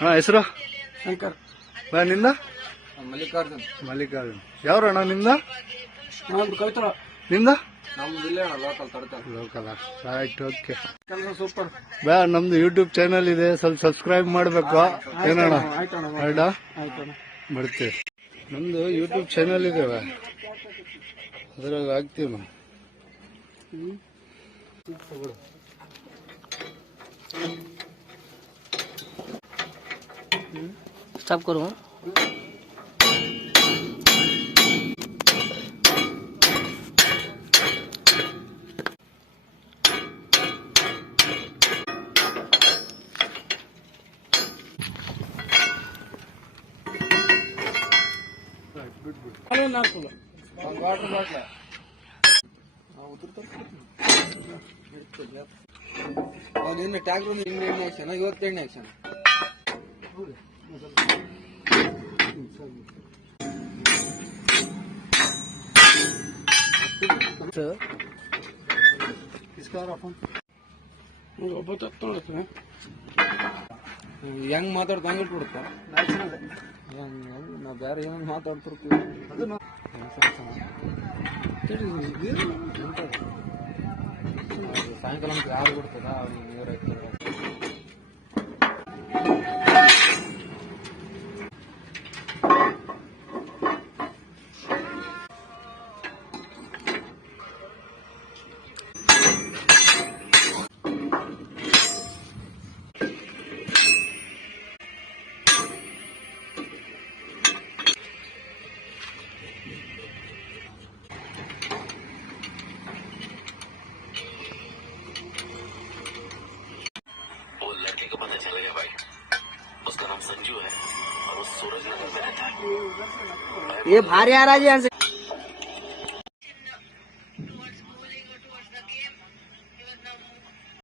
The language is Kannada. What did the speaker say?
ಹಾ ಹೆಸರು ಶಂಕರ್ ಬಾ ನಿಂದ ಮಲ್ಲಿಕಾರ್ಜುನ್ ಯಾವ್ರಣ್ಣ ನಿಂದ ನಮ್ದು ಕವಿತರ ನಿಂದ ನಮ್ದು ಇಲ್ಲೇ ಲೋಕಲ್ ತಡ್ತಾರೆ ಲೋಕಲ್ ರೈಟ್ ಓಕೆ ಕೆಲಸ ಸೂಪರ್ ಬಾ ನಮ್ದು ಯೂಟ್ಯೂಬ್ ಚಾನಲ್ ಇದೆ ಸ್ವಲ್ಪ ಸಬ್ಸ್ಕ್ರೈಬ್ ಮಾಡ್ಬೇಕು ಏನಣ್ಣ ಆಯ್ತಣ್ಣ ಬೇಡ ಆಯ್ತಣ್ಣ ಬರ್ತೀವಿ ನಮ್ದು ಯೂಟ್ಯೂಬ್ ಚಾನಲ್ ಇದೆ ಅದ್ರಾಗ ಹಾಕ್ತೀವಿ ನಾವು स्टॉप करूँ ವಾಟರ್ ಬಾಟ್ಲ ನಿನ್ನೆ ಟ್ಯಾಕ್ಟರ್ ಎಣ್ಣೆ ಆಕ್ಷನ್ ಇವತ್ತು ಎಣ್ಣೆ ಆಕ್ಷನ್ ಹೆಂಗ್ ಮಾತಾಡ್ತಾ ಹಂಗೆ ಇಟ್ಬಿಡುತ್ತಾ ನಾವು ಬೇರೆ ಏನೋ ಮಾತಾಡ್ತಿರ್ತೀವಿ ಸಾಯಂಕಾಲ ಯಾರು ಬಿಡ್ತದ ಅವ್ನಿಗೆ ನೀರು ಹಾಕ್ತಾರೆ को पता चल गया भाई, उसका नाम संजू है और वो सूरज नगर में रहता है। ये भारी आ रहा है यहाँ से।